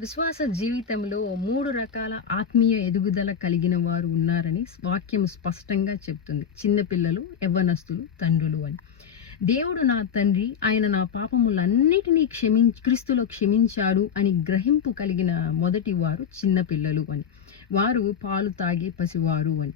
విశ్వాస జీవితంలో మూడు రకాల ఆత్మీయ ఎదుగుదల కలిగిన వారు ఉన్నారని వాక్యం స్పష్టంగా చెప్తుంది. చిన్నపిల్లలు యవ్వనస్తులు తండ్రులు అని. దేవుడు నా తండ్రి ఆయన నా పాపములన్నిటినీ క్షమి క్రీస్తులో క్షమించాడు అని గ్రహింపు కలిగిన మొదటి వారు చిన్నపిల్లలు అని. వారు పాలు తాగే పసివారు అని.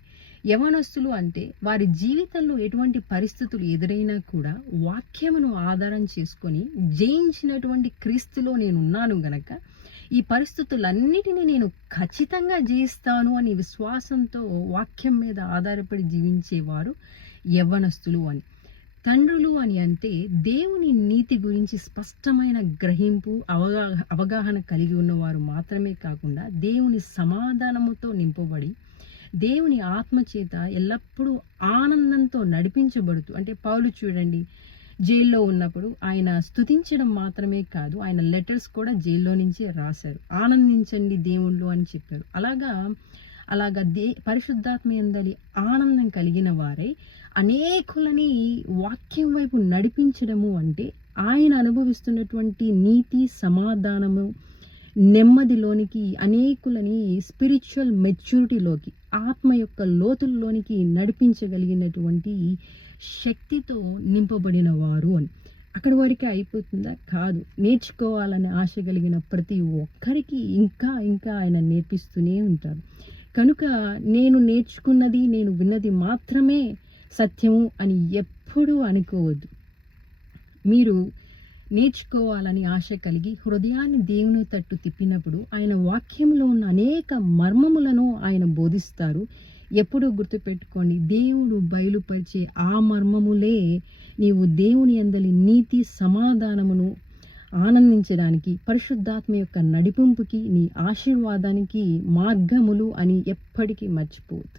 యవనస్తులు అంటే వారి జీవితంలో ఎటువంటి పరిస్థితులు ఎదురైనా కూడా వాక్యమును ఆధారం చేసుకొని జయించినటువంటి క్రీస్తులో నేనున్నాను గనక ఈ పరిస్థితులన్నిటినీ నేను ఖచ్చితంగా జయిస్తాను అని విశ్వాసంతో వాక్యం మీద ఆధారపడి జీవించేవారు యవ్వనస్తులు అని. తండ్రులు అని అంటే దేవుని నీతి గురించి స్పష్టమైన గ్రహింపు అవగా అవగాహన కలిగి ఉన్నవారు మాత్రమే కాకుండా దేవుని సమాధానముతో నింపబడి దేవుని ఆత్మ చేత ఎల్లప్పుడూ ఆనందంతో నడిపించబడుతూ అంటే పౌలు చూడండి జైల్లో ఉన్నప్పుడు ఆయన స్థుతించడం మాత్రమే కాదు ఆయన లెటర్స్ కూడా జైల్లో నుంచే రాశారు. ఆనందించండి దేవుళ్ళు అని చెప్పారు. అలాగా అలాగా దే పరిశుద్ధాత్మ ఎందలి ఆనందం కలిగిన వారే అనేకులని వాక్యం వైపు నడిపించడము అంటే ఆయన అనుభవిస్తున్నటువంటి నీతి సమాధానము నెమ్మదిలోనికి అనేకులని స్పిరిచువల్ మెచ్యూరిటీలోకి ఆత్మ యొక్క లోతుల్లోనికి నడిపించగలిగినటువంటి శక్తితో నింపబడిన వారు అని. అక్కడి వరకే అయిపోతుందా? కాదు. నేర్చుకోవాలనే ఆశ కలిగిన ప్రతి ఒక్కరికి ఇంకా ఇంకా ఆయన నేర్పిస్తూనే ఉంటారు. కనుక నేను నేర్చుకున్నది నేను విన్నది మాత్రమే సత్యము అని ఎప్పుడూ అనుకోవద్దు. మీరు నేర్చుకోవాలని ఆశ కలిగి హృదయాన్ని దేవుని తట్టు తిప్పినప్పుడు ఆయన వాక్యంలో ఉన్న అనేక మర్మములను ఆయన బోధిస్తారు. ఎప్పుడూ గుర్తుపెట్టుకోండి దేవుడు బయలుపరిచే ఆ మర్మములే నీవు దేవుని అందలి నీతి సమాధానమును ఆనందించడానికి పరిశుద్ధాత్మ యొక్క నడిపింపుకి నీ ఆశీర్వాదానికి మార్గములు అని ఎప్పటికీ మర్చిపోవద్దు.